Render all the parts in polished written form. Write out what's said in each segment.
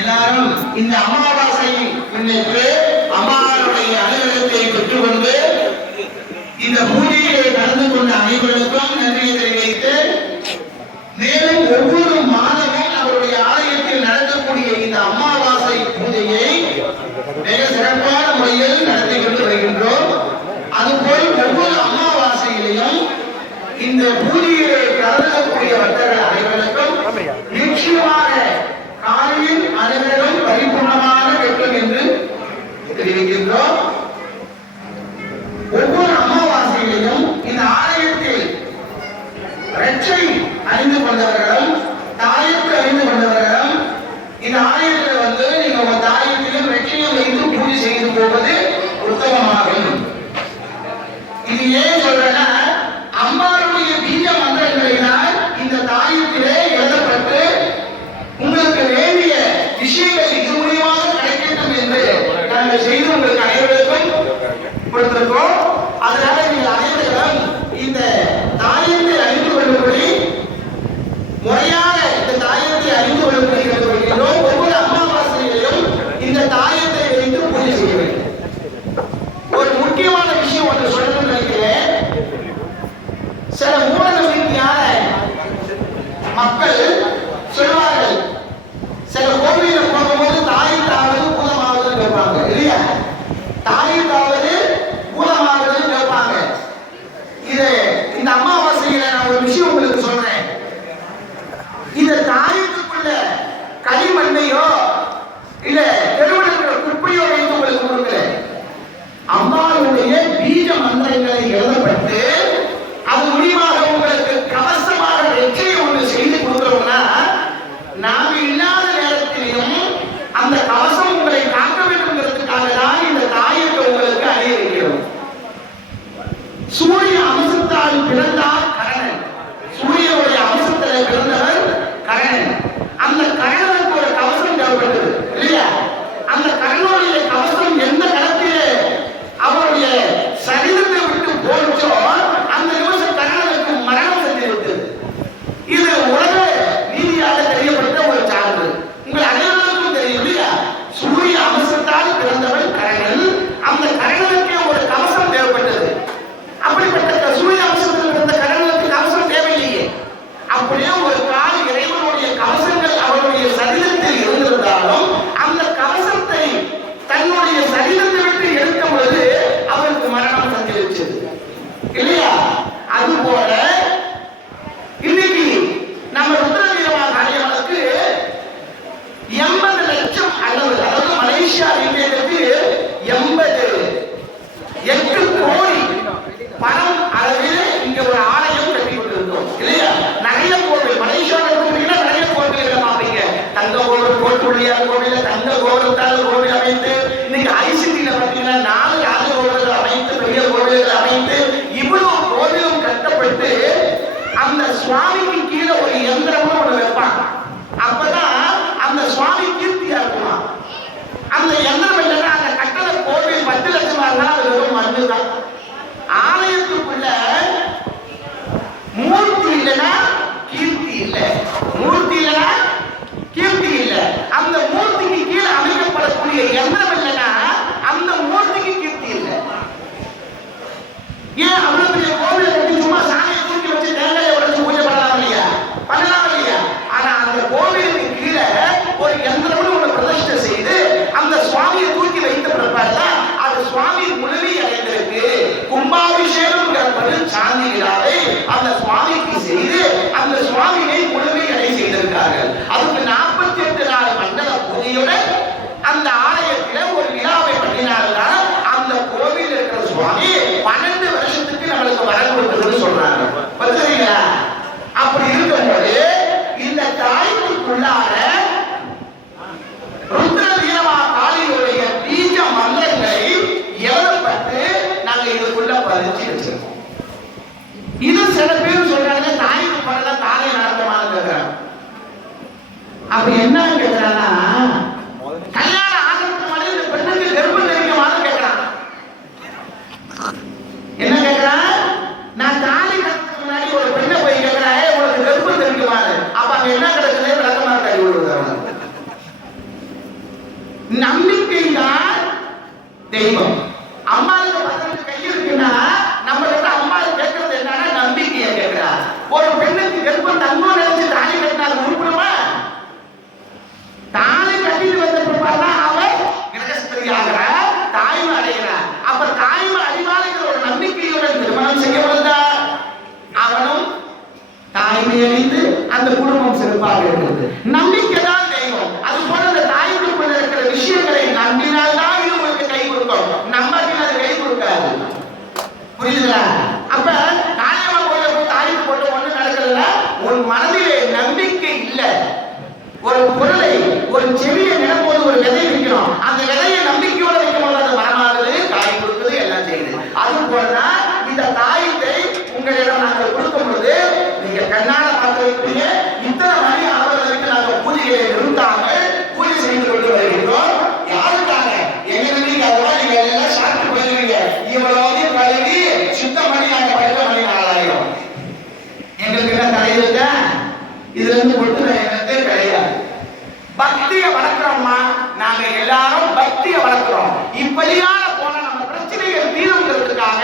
எல்லாரும் இந்த அமாவாசையை முன்னிட்டு அம்மாவுடைய அலுவலகத்தை பெற்றுக்கொண்டு இந்த பூஜையிலே கலந்து கொண்ட அனைவருக்கும் நன்றியை தெரிவித்து, மேலும் ஒவ்வொரு மாதமும் அவருடைய ஆலயத்தில் நடத்தக்கூடிய இந்த அமாவாசை பூஜையை மிக சிறப்பான முறையில் நடத்தி கொண்டு வருகின்றோம். அதுபோல் ஒவ்வொரு அமாவாசையிலையும் இந்த பூஜையிலே கலந்துக்கூடிய பக்தர்கள் அனைவருக்கும் நிச்சயமாக காலையில் அனைவரும் பரிபூர்ணமாக வேண்டும் என்று தெரிவிக்கின்றோம். ஒவ்வொரு அமாவாசையிலையும் இந்த ஆலயத்தில் ரட்சை அறிந்து கொண்டவர்களும் தாயத்தை அறிந்து கொண்டவர்களும் இந்த ஆலயத்தில் வந்து நீங்க உங்க தாயத்திலும் ரட்சையும் வைத்து பூஜை செய்து போவது உத்தமமாகும். இது ஏன் சொல்றேன்னா, அம்மாவுடைய பீஜ மந்திரங்களினால் இந்த தாயத்திலே எழுதப்பட்டு உங்களுக்கு வேண்டிய விஷயங்கள் இது மூலியமாக கிடைக்கட்டும் என்று நாங்கள் செய்து உங்களுக்கு அனைவருக்கும் கொடுத்திருக்கோம். அதனால நீங்கள் அனைவரும் இந்த தாயத்தை அறிந்து கொள்ளும்படி முறையாக இந்த தாயத்தை அறிந்து கொள்ளும்படி கேட்டுக்கொள்கிறோம். ஒவ்வொரு அமாவாசையிலும் இந்த தாயத்தை வைத்து பூஜை செய்ய வேண்டும். ஒரு முக்கியமான விஷயம் ஒன்று சொல்லணும்னு நினைக்கிறேன். சில மூட நம்பிக்கையான மக்கள் சொல்வார்கள், சில கோவில போகும்போது தாயத்தாவது பூதமாவது கேட்பாங்க இல்லையா? தாயத்தாவது பூதமாவது கேட்பாங்க. இது இந்த அமாவாசையில நான் ஒரு விஷயம் உங்களுக்கு சொல்றேன். இந்த தாயத்துக்குள்ள களிமண்ணையோ இல்ல தெருவில் குப்பையோ வைத்து உங்களுக்கு கொடுக்கல. அம்மாவுடைய பீஜ மந்திரங்களை எழுதப்பட்டு அது மூலியமாக உங்களுக்கு கவசமாக வெற்றியை ஒன்று செய்து கொடுக்கிறோம்னா, நாம இல்லாத நேரத்திலையும் அந்த கவசம் உங்களை காக்க வேண்டும்ங்கிறதுக்காக தான் இந்த தாயத்தை உங்களுக்கு அணிய வைக்கிறோம். சூரிய அம்சத்தால் பிறந்தார் கரணன். சூரியனுடைய அம்சத்தில் பிறந்தவர் கரணன். அந்த கரணனுக்கு ஒரு கவசம் தேவைப்பட்டது இல்லையா? அந்த கரணனுடைய கவசம் எந்த களத்திலே அவருடைய சரீரத்தை விட்டு போச்சோ அந்த நிமிஷம் கரணனுக்கு மரணம் சென்றிருக்கிறது. இது உலக நீதியாக தெரியப்பட்ட ஒரு சான்று. உங்கள் அனைவருக்கும் தெரியும் இல்லையா? சூரிய அம்சத்தால் பிறந்தவர் கரணன். அந்த கரணனுக்கு ஒரு கவசம் தேவைப்பட்டது. அப்படிப்பட்ட சூரிய அம்சத்தில் பிறந்த கரணனுக்கு கவசம் தேவையில்லையே. அப்படியே ஒரு கால இறைவனுடைய கவசங்கள் அவருடைய சரீரத்தில் இருந்திருந்தாலும் அந்த கவசத்தை தன்னுடைய சரீரத்தை விட்டு எடுக்கும் பொழுது அவருக்கு மரணம் சந்திருச்சது இல்லையா? அதுபோல இன்னைக்கு நம்ம ருத்ரவீரமா காரியங்களுக்கு 80 லட்சம் அளவு, அதாவது மலேசியா இந்தியத்துக்கு 8 கோடி பணம் அளவில் இங்க ஒரு ஆலயம் கட்டி கொண்டிருக்கிறோம் இல்லையா? நிறைய கோவில் மலேசியாவில் இருக்கிறீங்கன்னா நிறைய கோவில்களை பார்ப்பீங்க. தங்க கோவில், கோட்டுள்ளியார் கோவில், தங்க கோவில் கோவில் அமைத்து, இன்னைக்கு ஐசிடியில் பார்த்தீங்கன்னா 4 ராஜகோவில்கள் அமைத்து, பெரிய கோவில்கள் அமைத்து, இவ்வளவு கோவிலும் கட்டப்பட்டு அந்த சுவாமிக்கு கீழே ஒரு யந்திரமும் ஒன்று வைப்பாங்க. அப்பதான் அந்த சுவாமி கீர்த்தியா இருக்குமா. அந்த யந்திரம் இல்லைன்னா அந்த கட்டட கோவில் 10 லட்சமா இருந்தாலும் அது வெறும் மண்ணு தான். ஆலயத்துக்குள்ள மூர்த்தி இல்லைன்னா கீர்த்தி இல்லை, மூர்த்தி இல்லைன்னா கீர்த்தி இல்லை. அந்த மூர்த்திக்கு கீழே அமைக்கப்படக்கூடிய யந்திரம் இல்லைன்னா அந்த மூர்த்திக்கு கீர்த்தி இல்லை. ஏன் அவ்வளவு பெரிய கோவிலை கட்டி சும்மா சாமியை தூக்கி வச்சு தேங்காயை உடைச்சு பூஜை பண்ணலாம் இல்லையா? பண்ணலாம் இல்லையா? ஆனா அந்த கோவிலுக்கு கீழே ஒரு யந்திரம்னு ஒண்ணு பிரதிஷ்டை செய்து அந்த சுவாமியை தூக்கி வைத்த பிறப்பாருல அது சுவாமி முழுமை அடைந்திருக்கு. கும்பாபிஷேகம் சாந்தி விழாவை அந்த சுவாமிக்கு செய்து அந்த சுவாமியை முழுமை அடை செய்திருக்கார்கள். அதுக்கு 48 நாள் மண்டல பூஜையுடன் அந்த ஆலயத்தில் ஒரு விழாவை பண்ணினால்தான் அந்த கோவில் இருக்கிற சுவாமி 12 வருஷத்துக்கு நம்மளுக்கு வரம் கொடுக்குதுன்னு சொல்றாங்க. பத்திரிங்களா? அப்படி இருக்கும்போது இந்த தாய்க்குள்ளார ருத்ர வீரமா காளியுடைய பீஜ மந்திரங்களை எழுதப்பட்டு நாங்க இதுக்குள்ள பதிச்சு வச்சிருக்கோம். இது சில பேர் சொல்றாங்க தாய்க்கு பண்ணல தானே நடத்தமான்னு கேட்கிறாங்க. அப்படி என்ன கேட்கிறாங்கன்னா, கல்யாணம் ஆகிறதுக்கு முன்னாடி இந்த பெண்ணுக்கு கர்ப்பம் தெரியுமான்னு கேட்கிறான். என்ன கேட்கிறான்? நான் தாலி கட்டுறதுக்கு போலதான் இந்த தாயத்தை உங்களிடம் நாங்கள் கொடுக்கும் பொழுது நீங்க கண்ணால பார்த்து வைப்பீங்க. இத்தனை மணி ஆவதற்கு நாங்கள் பூஜையை நிறுத்தாமல் பூஜை செய்து கொண்டு வருகின்றோம். யாருக்காக? எங்க நம்பிக்கையாக நீங்க எல்லாம் சாப்பிட்டு போயிருவீங்க. இவ்வளவு கழுவி சுத்தம் பண்ணி நாங்கள் படிக்க மணி 4000. எங்களுக்கு என்ன தலையில இதுல இருந்து கொடுத்து எங்களுக்கு கிடையாது. பக்தியை வளர்க்கிறோம்மா, நாங்க எல்லாரும் பக்தியை வளர்க்கிறோம். இப்படியான போன நம்ம பிரச்சனைகள் தீர்வுங்கிறதுக்காக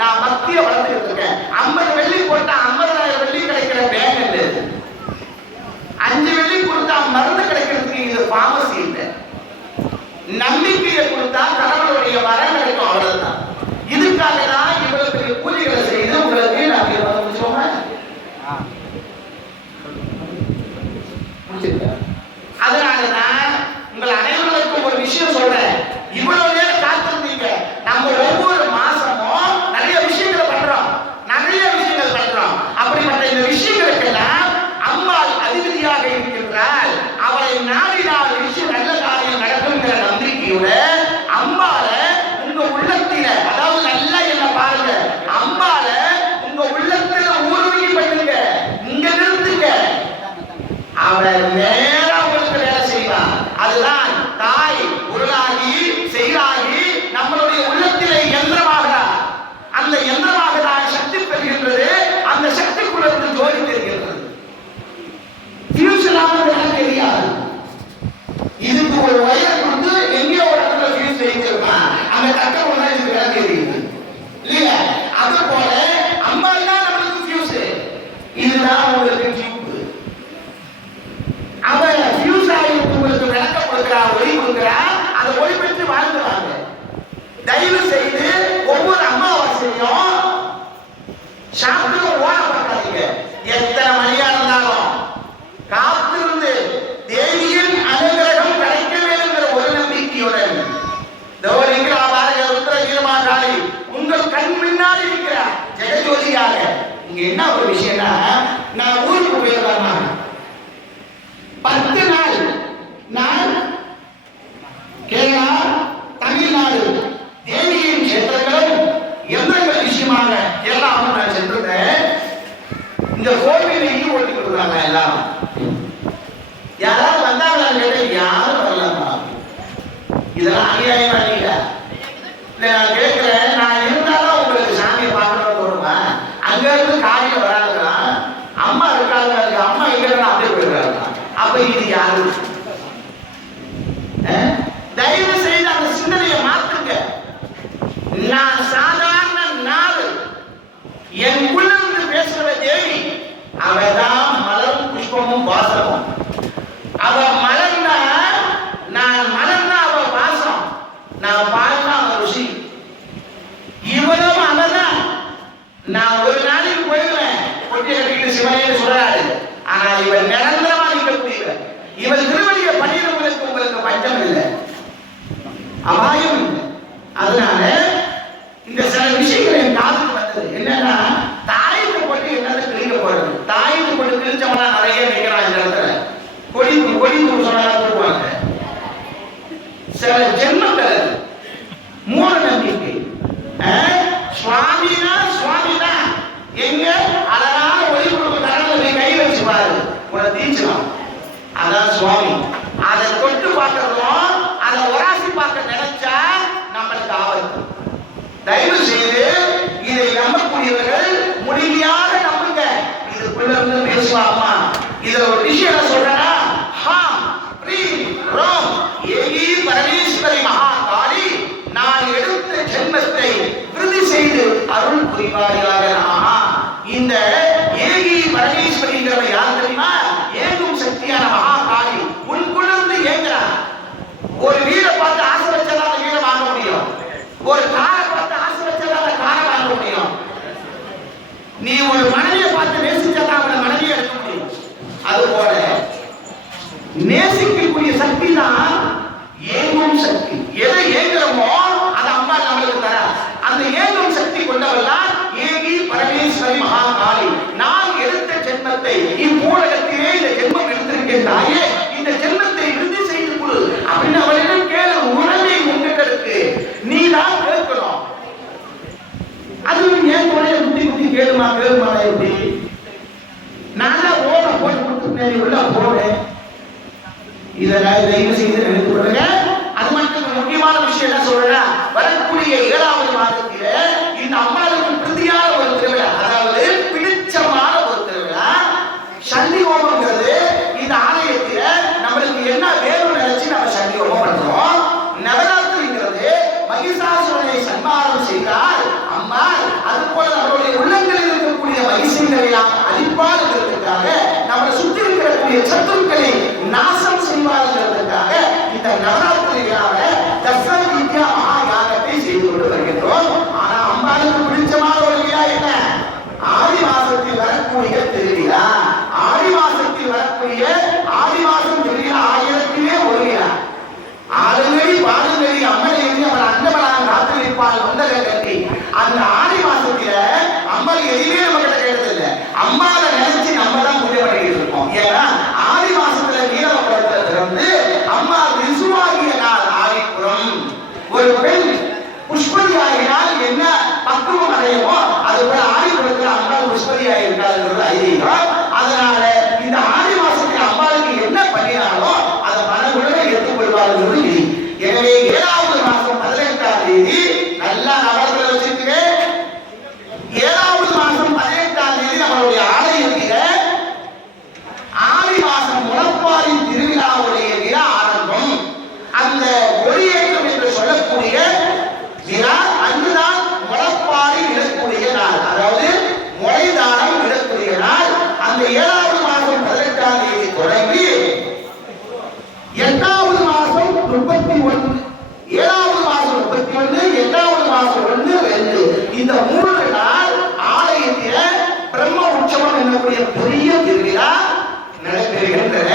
நான் பக்தியை வளர்த்துக்கிட்டு இருக்கேன். 50 வெள்ளி போட்டா 50,000 வெள்ளி கிடைக்கிற பேங்க் இல்லை. 5 வெள்ளி கொடுத்தா மருந்து கிடைக்கிறதுக்கு இது பார்மசி இல்லை. நம்பிக்கையை கொடுத்தா கடவுளுடைய வரம் கிடைக்கும், அவ்வளவுதான். இதுக்காக தான் இவ்வளவு பெரிய பூஜைகளை செய்து உங்களுக்கு நாங்கள் அதனாலதான் உங்கள் அனைவருக்கும் ஒரு விஷயம் சொல்றேன். இவ்வளவு நேரம் காத்திருந்தீங்க. நம்ம ஒவ்வொரு மாசமும் நிறைய விஷயங்கள் பண்றோம். அப்படிப்பட்ட இந்த விஷயங்களுக்கெல்லாம் அம்மாள் அதிபதியாக இருக்கின்றால் அவளை நாடினால் விஷயம் நல்ல காரியம் நடக்குங்கிற நம்பிக்கையோட அம்பால உங்க உள்ளத்தில, அதாவது நல்லா என்ன பாருங்க, அம்பால உங்க உள்ளத்துல ஊர்வலி பண்ணுங்க. இங்க நிறுத்துங்க. அவள் நேரா உங்களுக்கு வேலை செய்வார். அதுதான் தாய் உருளாகி செயலாகி நம்மளுடைய உள்ளத்திலே யந்திரமாகிறார். அந்த யந்திரமாக தான் சக்தி பெறுகின்றது. அந்த சக்திக்குள்ள இருந்து ஜோதி தெரிகின்றது. ஃபியூஸ் இல்லாமல் தெரியாது. இதுக்கு ஒரு வயர் கொடுத்து எங்கேயோ ஒரு இடத்துல ஃபியூஸ் தெரிஞ்சிருக்கான். அந்த கட்ட ஒன்றா இதுக்கு வேலை தெரியுது இல்லையா? அது போல அம்மா தான் நம்மளுக்கு ஃபியூஸ். இதுதான் உங்களுக்கு டியூப். அவன் ஃபியூஸ் ஆகி உங்களுக்கு விளக்க கொடுக்கிறா, ஒளி கொடுக்கிறா. அதை ஒளி பெற்று வாழ்ந்துவாங்க. தயவு செய்து ஒவ்வொரு அமாவாசையும் சாப்பிட்டு ஓட பார்க்காதீங்க. எத்தனை மணியா இருந்தாலும் காத்திருந்து தேவியின் அனுகிரகம் கிடைக்க வேண்டுங்கிற ஒரு நம்பிக்கையுடன் ருத்ரகீரமாகாளி உங்கள் கண் முன்னால் இருக்கிறார் ஜெகஜோதியாக. இங்க என்ன ஒரு விஷயம்னா, நான் ஊருக்கு போயிருந்தேன். 10 நாள் நான் கேரளா, தமிழ்நாடு தேவியின் கஷேத்திரங்களும் எந்திரங்கள் விஷயமாக எல்லாம் நான் சென்றிருந்தேன். இந்த கோவிலையும் ஓட்டி கொடுக்குறாங்க. எல்லாம் யாராவது வந்தாங்களான்னு கேட்டு யாரும் வரலாமா? இதெல்லாம் அநியாயமா இல்லையா? நான் கேட்கிறேன், நான் இருந்தாலும் உங்களுக்கு சாமியை பார்க்கணும்னு தோணுமா? அங்க இருந்து காலையில வராதுலாம். அம்மா இருக்காங்க, அம்மா எங்க அப்படியே போயிருக்காங்க. அப்ப இது யாரு? தயவு செய்து அந்த சிந்தனையை மாற்றுங்க. நான் சாதாரண நாள் எனக்குள்ள இருந்து பேசுற தேவி. அவதான் மலரும் புஷ்பமும் வாசமும். அவ மலர்னா நான் மலர்னா அவ வாசம், நான் பாழ்னா அவ ருசி. இவனும் அவதான். நான் ஒரு நாளைக்கு போயிடுவேன் கொட்டி கட்டிட்டு சிவனேன்னு சொல்றாரு. ஆனா இவன் நிரந்தரமா நிற்கக்கூடியவ. இவன் திருவடியை பணியிடங்களுக்கு உங்களுக்கு பஞ்சம் இல்லை, அபாயம் இல்லை. அதனால இந்த சில விஷயங்கள் என் காதுக்கு வந்தது. என்னன்னா, தாய்க்கு போட்டு என்னது கிழிக்க போறது. தாய்க்கு போட்டு கிழிச்சவனா நிறைய நிற்கிறான் இந்த இடத்துல. கொடி கொடி சொன்னா போடுவாங்க. சில ஜென்மங்கள் மூட நம்பிக்கை. சுவாமினா சுவாமினா எங்க அழகான ஒளி கொடுக்கும் கடவுளை கை வச்சு பாரு, உன தீச்சலாம். அதான் சுவாமி. அதை தொட்டு பார்க்கறதும் அதை ஒராசி பார்க்க நினைச்சா நம்மளுக்கு ஆபத்து. தயவு செய்து இதை நம்பக்கூடியவர்கள் முழுமையாக நம்புங்க. இதுக்குள்ள இருந்து பேசுவாமா? இதுல ஒரு விஷயம் சொல்றேன்னா, ஹாம் பிரீம் ரோம் ஏகி பரமேஸ்வரி மகாகாளி நான் எடுத்த ஜென்மத்தை விருதி செய்து அருள் புரிவாயாக. இந்த ஏகி பரமேஸ்வரிங்கிறவ யார் தெரியுமா? ஏகும் சக்தியான மகாகாளி உனக்குள்ள இருந்து ஏங்குறான். ஒரு வீடை பார்த்து ஆசை வச்சதான் அந்த வீடை வாங்க முடியும். ஒரு காரை பார்த்து ஆசை வச்சதான் அந்த காரை வாங்க முடியும். நீ ஒரு மனைவியை பார்த்து நேசிச்சதான் அவனை மனைவியை எடுக்க முடியும். அதுபோல நேசிக்கக்கூடிய சக்தி தான் ஏங்கும் சக்தி. எதை ஏங்குறோமோ அதை அம்மா நம்மளுக்கு தர. அந்த ஏங்கும் சக்தி கொண்டவள்தான் ஏகி பரமேஸ்வரி மகாகாளி. நான் எடுத்த ஜென்மத்தை இப்பூலகத்திலே இந்த ஜென்மம் எடுத்திருக்கேன் தாயே, இந்த ஜென்மத்தை விருதி செய்து கொடு அப்படின்னு அவளிடம் கேளு. உடனே உங்ககிட்ட இருக்கு, நீ தான் கேட்கணும். கேளுமா கேளுமா எப்படி நானா ஓட போட்டு கொடுத்துட்டேன் உள்ள போறேன். இதெல்லாம் தயவு செய்து நினைத்து கொள்ளுங்க. அது மட்டும் முக்கியமான விஷயம் என்ன சொல்றேன், வரக்கூடிய 7வது மாதத்தில இந்த அம்மாவுக்கு பிரதியான ஒரு திருவிழா, அதாவது பிடிச்சமான ஒரு திருவிழா சண்டி ஹோமம்ங்கிறது. இந்த ஆலயத்தில நம்மளுக்கு என்ன வேணும்னு நினைச்சு நம்ம சண்டி ஹோமம் பண்றோம். நவராத்திரிங்கிறது மகிஷாசுரனை சன்மானம் செய்தால் அம்மா அது போல நம்மளுடைய உள்ளங்களில் இருக்கக்கூடிய மகிஷங்களை எல்லாம் அழிப்பாடுங்கிறதுக்காக நம்மளை சுற்றி இருக்கக்கூடிய சத்துருக்களை நாசம் செய்வாருங்கிறதுக்காக இந்த நவராத்திரி விழாவை தசர வித்யா மகாயாகத்தை செய்து கொண்டு வருகின்றோம். ஆனா அம்மாவுக்கு பிடிச்சமான ஒரு விழா என்ன, ஆடி மாசத்தில் வரக்கூடிய திருவிழா. ஆடி மாசத்தில் வரக்கூடிய ஆடி மாசம் திருவிழா 1000லே ஒரு விழா. ஆளுநரி பாடுநரி அம்மனை எழுதி அவர் அண்டமனாக காத்திருப்பால் வந்த கட்டி அந்த ஆடி மாசத்துல அம்மல் எதுவுமே நம்ம கிட்ட கேட்டதில்லை. அம்மாவை நினைச்சு நம்ம தான் பூஜை பண்ணிக்கிட்டு இருக்கோம். ஏன்னா ஆடி மாசத்துல நீலவபுரத்துல திறந்து அம்மா விசுவாகிய நாள் ஆடிப்புறம். ஒரு பெண் புஷ்பதி ஆகினால் என்ன பக்குவம் அடையுமோ அது போல ஆடிப்புறத்துல அம்மா புஷ்பதி ஆகியிருக்காதுங்கிறது ஐதீகம். அதனால இந்த ஆடி மாசத்துல அம்மாவுக்கு என்ன பண்ணினாலும் அதை மனதுடன் ஏற்றுக்கொள்வார்கள். எனவே 7வது மாசம் 18ஆம் தேதி நல்லா நவராத்திரி வச்சிருக்கிறேன். 7வது மாசம் 18ஆம் தேதி நம்மளுடைய ஆலயத்தில ஆடி மாசம் முளப்பாரி திருவிழாவுடைய விழா ஆரம்பம். அந்த ஒளியேற்றம் என்று சொல்லக்கூடிய விழா அன்றுதான் முளப்பாரி விடக்கூடிய நாள், அதாவது முளைதானம் விடக்கூடிய நாள். அந்த 7வது மாசம் 18ஆம் தேதி தொடங்கி 8வது மாசம் 31, 7வது மாசம் 31, 8வது மாசம் 1, 2 இந்த 3 நாள் ஆலயத்தில பிரம்ம உற்சவம் என்னக்கூடிய பெரிய திருவிழா நடைபெறுகின்றன.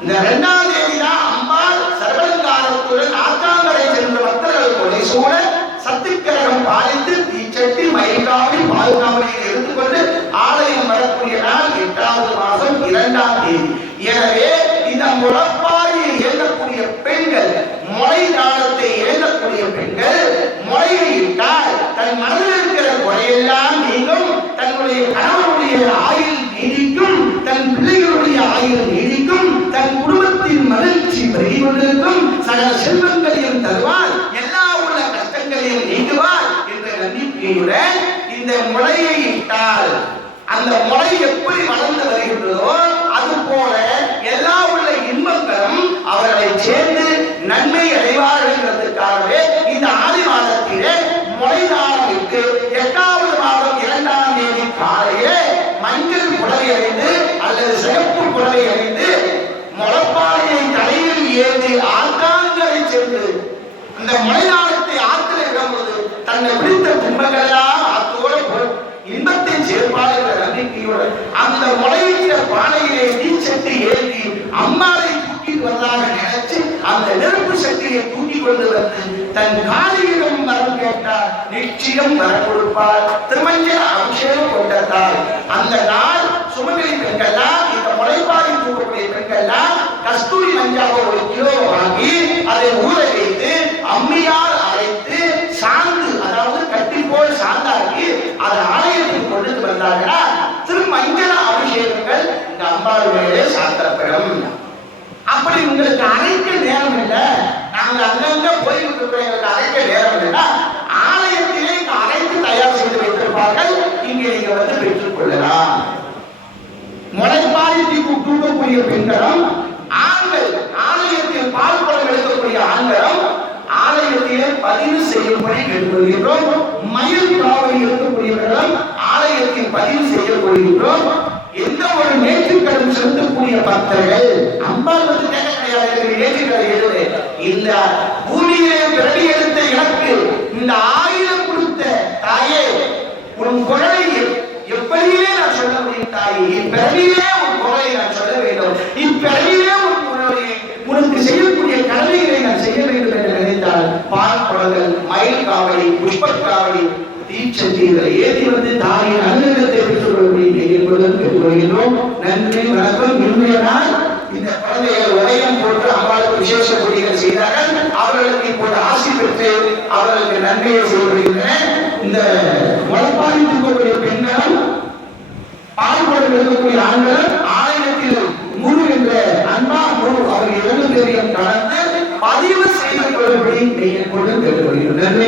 இந்த 2ஆம் தேதி தான் அம்பாள் சர்வலங்காரத்துடன் ஆத்தாங்கரை சென்ற பக்தர்கள் கொலை சூழ சத்திக்கிரகம் பாலித்து தீச்சட்டி மயில்காவடி பாதுகாவலியை எடுத்துக்கொண்டு ஆலயம் வரக்கூடிய நாள் 8வது மாசம் 2ஆம் தேதி. எனவே இந்த முளப்பாரியை ஏற்கக்கூடிய பெண்கள், முளை தானத்தை ஏற்கக்கூடிய பெண்கள் முளையை இட்டால் தன் மனதில் இருக்கிற குறையெல்லாம் நீங்கும், தன்னுடைய கணவனுடைய ஆயுள் நீடிக்கும், தன் பிள்ளைகளுடைய ஆயுள் நீடிக்கும், தன் குடும்பத்தின் மகிழ்ச்சி பெருகி கொண்டிருக்கும், சகல செல்வங்களையும் தருவார், எல்லா உள்ள கஷ்டங்களையும் நீக்குவார் என்ற நம்பிக்கையுடன் இந்த முளையை இட்டால் அந்த முளை எப்படி வளர்ந்து வருகின்றதோ அது போல எல்லா உள்ள இன்பங்களும் அவர்களை சேர்ந்து நன்மை அடைவார்கள்ங்கிறதுக்காகவே இந்த ஆடி மாதத்திலே முளைதானம் விட்டு 8வது மாதம் 2ஆம் தேதி காலையிலே மஞ்சள் புடவை அணிந்து அல்லது சிகப்பு புடவை அணிந்து முளப்பாறையை தலையில் ஏந்தி ஆத்தாங்கரை சென்று இந்த முளைதானத்தை ஆற்றில் விடும்போது தன்னை பிடித்த துன்பங்களெல்லாம் ஆத்தோடு இன்பத்தை சேர்ப்பாடுகிற நம்பிக்கையுடன் அந்த முளையிட்ட பானையிலே தீச்சட்டி ஏந்தி அம்மாவை தூக்கிட்டு வந்ததாக நினைச்சு அந்த நெருப்பு சக்தியை தூக்கி கொண்டு வந்து தன் காலியிடம் வரம் கேட்டார், நிச்சயம் வரம் கொடுப்பார். திருமஞ்சன அபிஷேகம் கொண்டார். அந்த நாள் சுமங்கலி பெண்கள்லாம், இந்த முளைப்பாரி தூக்கக்கூடிய பெண்கள்லாம் கஸ்தூரி மஞ்சாவை 1 கிலோ வாங்கி அதை ஊற வைத்து அம்மியால் அரைத்து சாந்து, அதாவது கட்டி போல் சாந்தாக்கி அதை ஆலயத்தில் கொண்டு வந்தாங்கன்னா திருமஞ்சன அபிஷேகங்கள் இந்த அம்பாளுடைய சாத்திரப்படும். அப்படி உங்களுக்கு அரைக்க நேரம் இல்லை, நாங்கள் அங்கங்க போய்விட்டு இருக்கிறோம், எங்களுக்கு அரைக்க நேரம் இல்லைன்னா ஆலயத்திலே இங்க அரைத்து தயார் செய்து வைத்திருப்பார்கள். இங்கே நீங்க வந்து பெற்றுக் கொள்ளலாம். முளைப்பாரி தூக்கக்கூடிய பெண்களும் ஆண்கள், ஆலயத்தில் பால் குடம் எடுக்கக்கூடிய ஆண்களும் ஆலயத்திலே பதிவு செய்யும்படி கேட்டுக்கொள்கின்றோம். மயில் காவடி இருக்கக்கூடியவர்களும் ஆலயத்தில் பதிவு செய்யப்படுகின்றோம். எந்த ஒரு நேற்றுக்கடன் செலுத்தக்கூடிய பக்தர்கள் அம்பாள் வந்து கேட்க கிடையாது, நேற்றுக்கடன் எழுது இந்த பூமியிலே பிறவி எடுத்த எனக்கு இந்த 1000 கொடுத்த தாயே, உன் குழலை எப்படியே நான் சொல்ல முடியும் தாயே, இப்பிறவிலே உன் குழலை நான் சொல்ல வேண்டும், இப்பிறவிலே உன் குழலை உனக்கு செய்யக்கூடிய கடமைகளை நான் செய்ய வேண்டும் என்று நினைத்தால் பால் குடங்கள், மயில் காவடி, புஷ்ப காவடி, தீச்சட்டி இதை ஏற்றி வந்து தாயின் அனுகிரகத்தை பெற்றுக் கொள்ளக்கூடிய என்பதற்கு வருகின்றோம். நன்றி, வணக்கம். இன்றைய நாள் இந்த குழந்தைகள் உதயம் போட்டு அம்பாளுக்கு விசேஷ பூஜைகள் செய்தார்கள். அவர்களுக்கு இப்போது ஆசி பெற்று அவர்களுக்கு நன்மையை செய்யப்படுகின்றன. இந்த முளப்பாரி இருக்கக்கூடிய பெண்களும் பால்குடம் இருக்கக்கூடிய ஆண்களும் ஆலயத்தில் முழு என்ற அன்பா முழு அவர்கள் 2 பேரையும் கலந்து பதிவு செய்து கொள்ளும்படி நீங்கள் கொண்டு கேட்டுக்கொள்கிறோம். நன்றி.